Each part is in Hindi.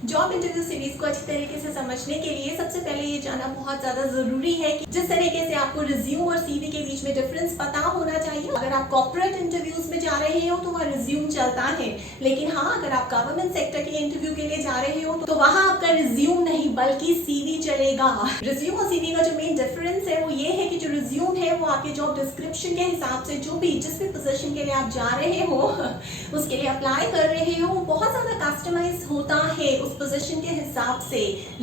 जॉब इंटरव्यू सीरीज को अच्छी तरीके से समझने के लिए सबसे पहले ये जानना बहुत ज्यादा जरूरी है कि जिस तरीके से आपको रिज्यूम और सीवी के बीच में डिफरेंस पता होना चाहिए। अगर आप कॉर्पोरेट इंटरव्यूज में जा रहे हो तो वहाँ रिज्यूम चलता है, लेकिन हाँ अगर आप गवर्नमेंट सेक्टर के इंटरव्यू के लिए जा रहे हो तो वहाँ आपका रिज्यूम नहीं बल्कि सीवी चलेगा। रिज्यूम और सीवी का जो मेन डिफरेंस है वो ये है कि जो रिज्यूम है वो आपके जॉब डिस्क्रिप्शन के हिसाब से जो भी जिस भी पोजीशन के लिए आप जा रहे हो उसके लिए अप्लाई कर रहे हो वो बहुत ज्यादा कस्टमाइज होता है उस पोजीशन के हिसाब से।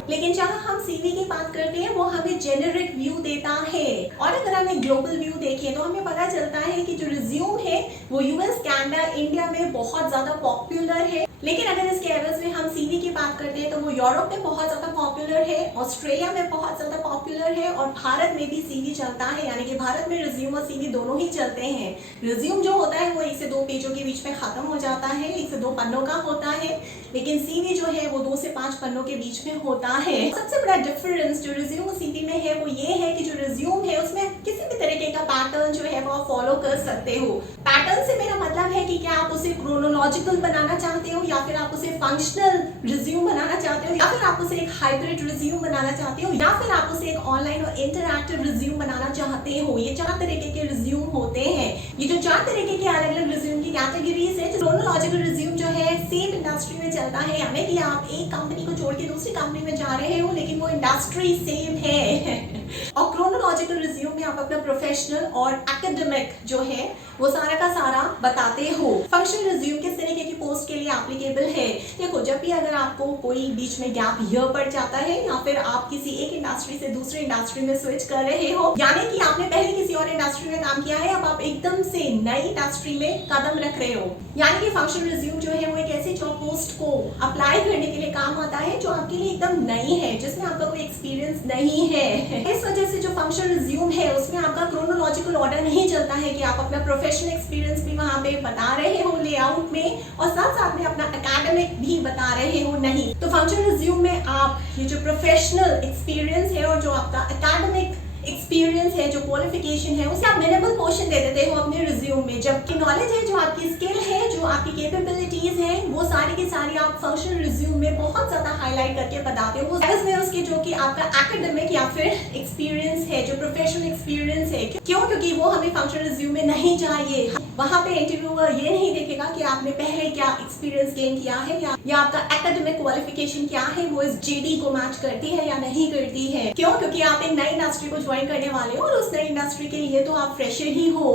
लेकिन जहाँ हम सीवी की बात करते हैं वो हमें जेनेरिक व्यू देता है, और अगर हमें ग्लोबल व्यू देखें तो हमें पता चलता है कि जो रिज्यूम है वो यूएस, कनाडा, इंडिया में बहुत ज्यादा पॉपुलर है। लेकिन अगर इसके एवज में हम सीवी की बात करते हैं तो वो यूरोप में बहुत ज्यादा पॉपुलर है, ऑस्ट्रेलिया में बहुत ज्यादा पॉपुलर है, और भारत में भी सीवी चलता है। यानी कि भारत में रिज्यूम और सीवी दोनों ही चलते हैं। रिज्यूम जो होता है वो 1 से 2 पेजों के बीच में खत्म हो जाता है, 1 से 2 पन्नों का होता है, लेकिन सीवी जो है वो 2 से 5 पन्नों के बीच में होता है। सबसे बड़ा डिफरेंस जो रिज्यूम और सीवी में है वो ये है कि जो रिज्यूम है उसमें किसी भी तरीके का पैटर्न जो है वो आप फॉलो कर सकते हो। पैटर्न से मेरा मतलब है कि क्या आप उसे क्रोनोलॉजिकल बनाना चाहते हो, या फिर आप उसे फंक्शनल रिज्यूम बनाना चाहते हो, या फिर आप उसे एक हाइब्रिड रिज्यूम बनाना चाहते हो, या फिर आप उसे एक ऑनलाइन और इंटरैक्टिव रिज्यूम बनाना चाहते हो। ये 4 तरीके के रिज्यूम होते हैं। ये जो 4 तरीके के अलग अलग रिज्यूम की कैटेगरीज है। क्रोनोलॉजिकल रिज्यूम जो है सेम इंडस्ट्री में चलता है, यानी कि आप एक कंपनी को छोड़ के दूसरी कंपनी में जा रहे हो लेकिन वो इंडस्ट्री सेम है। और क्रोनोलॉजिकल रिज्यूम में आप अपना प्रोफेशनल और एकेडमिक जो है वो सारा का सारा बताते हो। फंक्शनल रिज्यूम किस तरीके की पोस्ट के लिए एप्लीकेबल है? देखो, जब भी अगर आपको कोई बीच में गैप ईयर पड़ जाता है या फिर आप किसी एक इंडस्ट्री से दूसरी इंडस्ट्री में स्विच कर रहे हो, यानी कि आपने पहले किसी और इंडस्ट्री में काम किया है, अब आप एकदम से नई इंडस्ट्री में कदम रख रहे हो, यानी कि फंक्शनल रिज्यूम जो है वो एक ऐसी जॉब पोस्ट को अप्लाई करने के लिए काम आता है जो आपके लिए एकदम नई है, जिसमें आपका कोई एक्सपीरियंस नहीं है। इस वजह से जो फंक्शनल रिज्यूम है उसमें आपका क्रोनोलॉजिकल ऑर्डर नहीं चलता है कि आप अपना प्रोफेशनल एक्सपीरियंस भी वहां पे बता रहे हो लेआउट में, और साथ साथ में अपना एकेडमिक भी बता रहे हो, नहीं। तो फंक्शनल रिज्यूम में आप ये जो प्रोफेशनल एक्सपीरियंस है और जो आपका एकेडमिक एक्सपीरियंस है, जो क्वालिफिकेशन है, उसे आप मिनिमल पोर्शन दे देते हो अपने रिज्यूम में। जबकि नॉलेज है, जो आपकी स्किल है, जो आपकी कैपेबिलिटीज है, वो सारी की सारी आप फंक्शनल रिज्यूम में बहुत ज्यादा हाईलाइट करके बताते हो। इसमें उसके जो कि आपका एकेडमिक या फिर एक्सपीरियंस है, जो प्रोफेशनल एक्सपीरियंस है, क्यों? क्योंकि वो हमें फंक्शनल रिज्यूम में नहीं चाहिए। वहां पे इंटरव्यूअर ये नहीं देखेगा कि आपने पहले क्या एक्सपीरियंस गेन किया है या आपका एकेडमिक क्वालिफिकेशन क्या है, वो इस जेडी को मैच करती है या नहीं करती है। क्यों? क्योंकि आप एक नई इंडस्ट्री को ज्वाइन करने वाले हो और उस नई इंडस्ट्री के लिए तो आप फ्रेशर ही हो।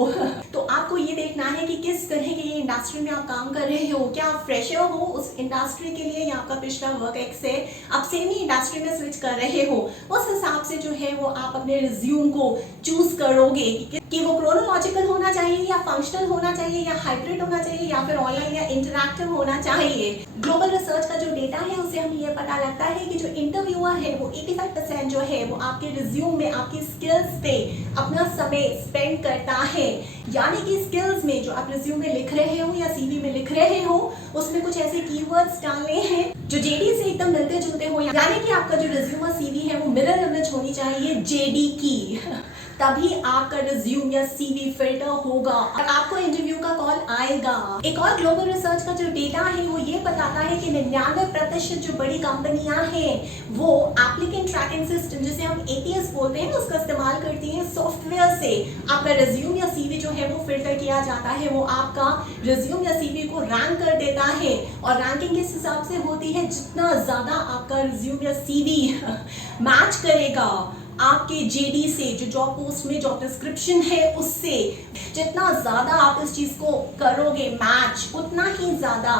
तो आपको ये देखना है कि किस तरह की इंडस्ट्री में आप काम कर रहे हो। क्या आप फ्रेशर हो उस इंडस्ट्री के लिए, या आपका पिछला वर्क एक्स है, आप सेम ही इंडस्ट्री में स्विच कर रहे हो? उस हिसाब से जो है वो आप अपने रिज्यूम को चूज करोगे कि वो क्रोनोलॉजिकल होना चाहिए या फंक्शनल होना चाहिए या हाइब्रिड होना चाहिए या फिर ऑनलाइन या इंटरैक्टिव होना चाहिए। ग्लोबल रिसर्च का जो डेटा है उससे हमें ये पता लगता है कि जो इंटरव्यूअर है वो 85% जो है वो आपके रिज्यूम में आपकी स्किल्स पे अपना समय स्पेंड करता है। यानी कि स्किल्स में जो आप रिज्यूम में लिख रहे हो या सीवी में लिख रहे हो उसमें कुछ ऐसे कीवर्ड्स डालने हैं जो जेडी से एकदम मिलते जुलते हो, यानी कि आपका जो रिज्यूम और सीवी है वो मिरर इमेज होनी चाहिए जेडी की, तभी आपका रिज्यूम या सीवी फिल्टर होगा और आपको इंटरव्यू का कॉल आएगा। एक और ग्लोबल रिसर्च का जो डेटा है वो ये बताता है कि 99% जो बड़ी कंपनियां हैं वो एप्लीकेंट ट्रैकिंग सिस्टम, जिसे हम एटीएस बोलते हैं, उसका इस्तेमाल करती हैं। सॉफ्टवेयर से आपका रिज्यूम या सीवी जो है वो फिल्टर किया जाता है, वो आपका रिज्यूम या सीवी को रैंक कर देता है, और रैंकिंग इस हिसाब से होती है जितना ज्यादा आपका रिज्यूम या सीवी मैच करेगा आपके जेडी से, जो जॉब पोस्ट में जॉब डिस्क्रिप्शन है उससे, जितना ज्यादा आप इस चीज को करोगे मैच, उतना ही ज्यादा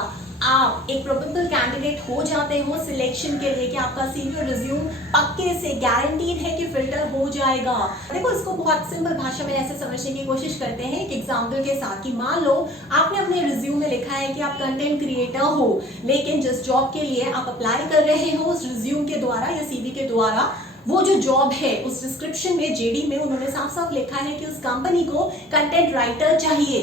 आप एक प्रोबेबल कैंडिडेट हो जाते हो सिलेक्शन के लिए, कि आपका सीवी और रिज्यूम पक्के से गारंटीड है कि फिल्टर हो जाएगा। देखो, इसको बहुत सिंपल भाषा में ऐसे समझने की कोशिश करते हैं एक एग्जाम्पल के साथ, कि मान लो आपने अपने रिज्यूम में लिखा है कि आप कंटेंट क्रिएटर हो, लेकिन जिस जॉब के लिए आप अप्लाई कर रहे हो उस रिज्यूम के द्वारा या सीवी के द्वारा वो जो जॉब है उस डिस्क्रिप्शन में, जेडी में उन्होंने साफ साफ लिखा है कि उस कंपनी को कंटेंट राइटर चाहिए,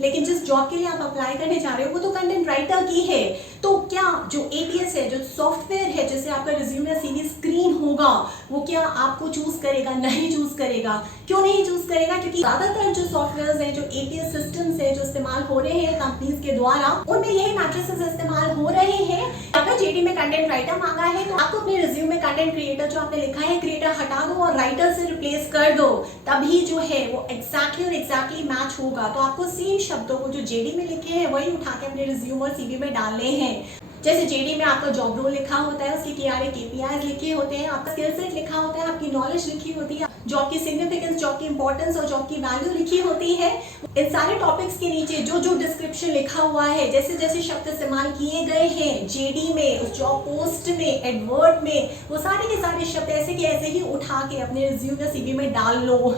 लेकिन जिस जॉब के लिए आप अप्लाई करने जा रहे हो वो तो कंटेंट राइटर की है। तो क्या जो एटीएस है, जो सॉफ्टवेयर है जिससे आपका रिज्यूम या सीवी स्क्रीन हो होगा वो क्या आपको चूज करेगा? नहीं चूज करेगा। क्यों नहीं चूज करेगा? क्योंकि ज्यादातर जो सॉफ्टवेयर है, जो एटीएस सिस्टम्स है जो इस्तेमाल हो रहे हैं कंपनीज के द्वारा, उनमें यही मैट्रिसेस इस्तेमाल हो रहे हैं। अगर जेडी में कंटेंट राइटर मांगा है तो आपको अपने रिज्यूम में कंटेंट क्रिएटर जो आपने लिखा है क्रिएटर हटा दो और राइटर से रिप्लेस कर दो, तभी जो है वो एग्जैक्टली मैच होगा। तो आपको सेम शब्दों को जो जेडी में लिखे हैं वही उठा के अपने रिज्यूम और सीवी में डालने हैं। जैसे जेडी में आपका जॉब रोल लिखा होता है, उसके KPIs लिखे होते हैं, आपका स्किल सेट लिखा होता है, आपकी नॉलेज लिखी होती है, जॉब की सिग्निफिकेंस, जॉब की इंपॉर्टेंस और जॉब की वैल्यू लिखी होती है। इन सारे टॉपिक्स के नीचे जो जो डिस्क्रिप्शन लिखा हुआ है, जैसे जैसे शब्द इस्तेमाल किए गए हैं जेडी में, उस जॉब पोस्ट में, एडवर्ट में, वो सारे के सारे शब्द ऐसे के ऐसे ही उठा के अपने रिज्यूम या सीवी में डाल लो।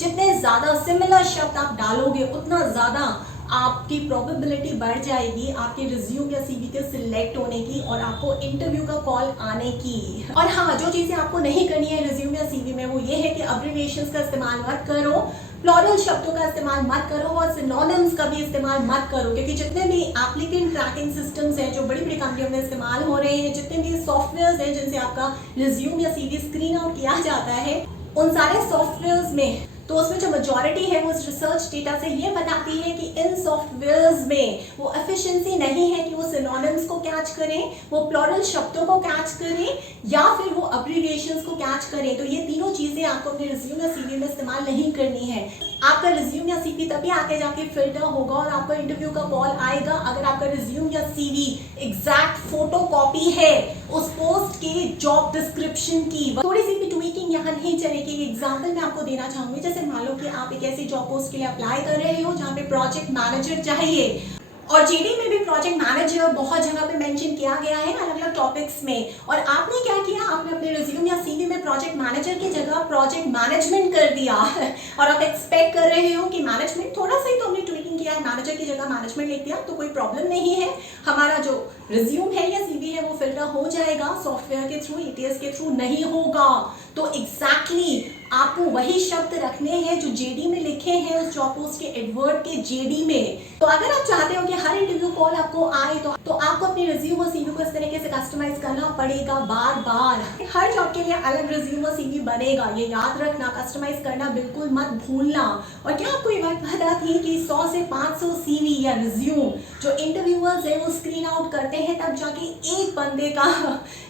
जितने ज्यादा सिमिलर शब्द आप डालोगे उतना ज्यादा आपकी प्रोबेबिलिटी बढ़ जाएगी आपके रिज्यूम या सीवी के सिलेक्ट होने की और आपको इंटरव्यू का कॉल आने की। और हाँ, जो चीजें आपको नहीं करनी है रिज्यूम या सीवी में वो ये है कि अब्रिविएशंस का इस्तेमाल मत करो, प्लूरल शब्दों का इस्तेमाल मत करो और सिनोनिम्स का भी इस्तेमाल मत करो, क्योंकि जितने भी एप्लीकेंट ट्रैकिंग सिस्टम्स हैं जो बड़ी बड़ी कंपनियों में इस्तेमाल हो रहे हैं, जितने भी सॉफ्टवेयर हैं जिनसे आपका रिज्यूम या सीवी स्क्रीन आउट किया जाता है, उन सारे सॉफ्टवेयर में तो उसमें जो मेजॉरिटी है वो उस रिसर्च डेटा से ये बताती है कि इन सॉफ्टवेयर्स में वो एफिशिएंसी नहीं है कि वो सिनोनिम्स को कैच करें, वो प्लूरल शब्दों को कैच करें या फिर वो अब्रिविएशंस को कैच करें। तो ये तीनों चीजें आपको अपने रिज्यूम या सीवी में इस्तेमाल नहीं करनी है। आपका रिज्यूम या सीवी तभी आगे जाके फिल्टर होगा और आपका इंटरव्यू का कॉल आएगा अगर आपका रिज्यूम या सीवी एग्जैक्ट फोटो कॉपी है उस पोस्ट के जॉब डिस्क्रिप्शन की। थोड़ी सी भी ट्वीकिंग यहाँ नहीं चलेगी। एग्जाम्पल मैं आपको देना चाहूंगी, जैसे मान लो कि आप एक ऐसी जॉब पोस्ट के लिए अप्लाई कर रहे हो जहाँ पे प्रोजेक्ट मैनेजर चाहिए और जेडी में भी प्रोजेक्ट मैनेजर बहुत जगह पे मेंशन किया गया है अलग अलग टॉपिक्स में, और आपने क्या किया, आपने अपने रिज्यूम या सीवी में प्रोजेक्ट मैनेजर की जगह प्रोजेक्ट मैनेजमेंट कर दिया और आप एक्सपेक्ट कर रहे हो कि मैनेजमेंट थोड़ा सा ही तो हमने ट्वीकिंग किया है, मैनेजर की जगह मैनेजमेंट लिख दिया तो कोई प्रॉब्लम नहीं है, हमारा जो रिज्यूम है या सीवी है वो फिल्टर हो जाएगा सॉफ्टवेयर के थ्रू, एटीएस के थ्रू नहीं होगा। तो एग्जैक्टली आपको वही शब्द रखने हैं जो जेडी में लिखे हैं उस जॉब पोस्ट के एडवर्ट के जेडी में। तो अगर आप चाहते हो कि हर इंटरव्यू कॉल आपको आए तो आपको अपने रिज्यूम और सीवी को इस तरीके से कस्टमाइज करना पड़ेगा बार बार। हर जॉब के लिए अलग रिज्यूम और सीवी बनेगा, ये याद रखना, कस्टमाइज करना बिल्कुल मत भूलना। और क्या आपको ये बात पता थी कि 100 से 500 सीवी या रिज्यूम जो इंटरव्यूअर्स है वो स्क्रीन आउट करते हैं, तब जाके एक बंदे का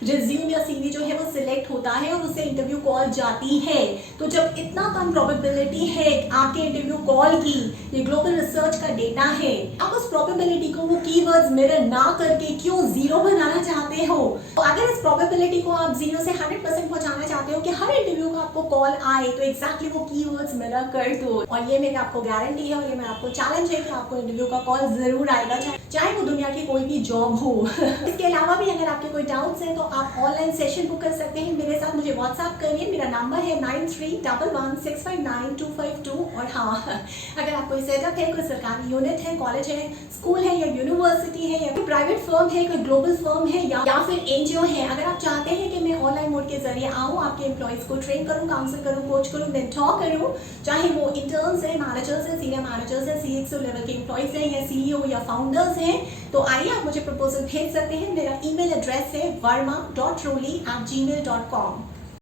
रिज्यूम या सीवी जो है वो सिलेक्ट होता है और उससे इंटरव्यू कॉल जाती है। तो जब इतना कम प्रोबेबिलिटी है आपके इंटरव्यू कॉल की, ये ग्लोबल रिसर्च का डेटा है, आप उस प्रोबेबिलिटी को वो कीवर्ड्स मिरर ना करके क्यों जीरो बनाना चाहते हो? तो अगर इस प्रोबेबिलिटी को आप 0 से 100% पहुंचाना चाहते हो कि हर इंटरव्यू का आपको कॉल आए, तो एग्जैक्टली वो कीवर्ड्स मिरर कर दो। और ये मेरी आपको गारंटी है और ये मेरा आपको चैलेंज है कि आपको इंटरव्यू का कॉल जरूर आएगा, चाहे वो दुनिया की कोई भी जॉब हो। इसके अलावा भी अगर आपके कोई डाउट्स हैं तो आप ऑनलाइन सेशन बुक कर सकते हैं मेरे साथ, मुझे व्हाट्सएप करिए, मेरा नंबर है 9311659252। और हाँ, अगर आप कोई सेटअप है, कोई सरकारी यूनिट है, कॉलेज है, स्कूल है या यूनिवर्सिटी है या कोई प्राइवेट फर्म है, कोई ग्लोबल फर्म है या फिर एनजीओ है, अगर आप चाहते हैं कि मैं ऑनलाइन मोड के जरिए आऊँ, आपके एम्प्लॉइज को ट्रेन करूँ, काउंसिल करूँ, कोच करूँ, मेंटोर करूँ, चाहे वो इंटर्न्स है, मैनेजर्स है, सीनियर मैनेजर्स है, CXO लेवल के एम्प्लॉइज है या CEO या फाउंडर्स हैं, तो आइए आप मुझे प्रपोजल भेज सकते हैं। मेरा ईमेल एड्रेस है verma.roli@gmail.com।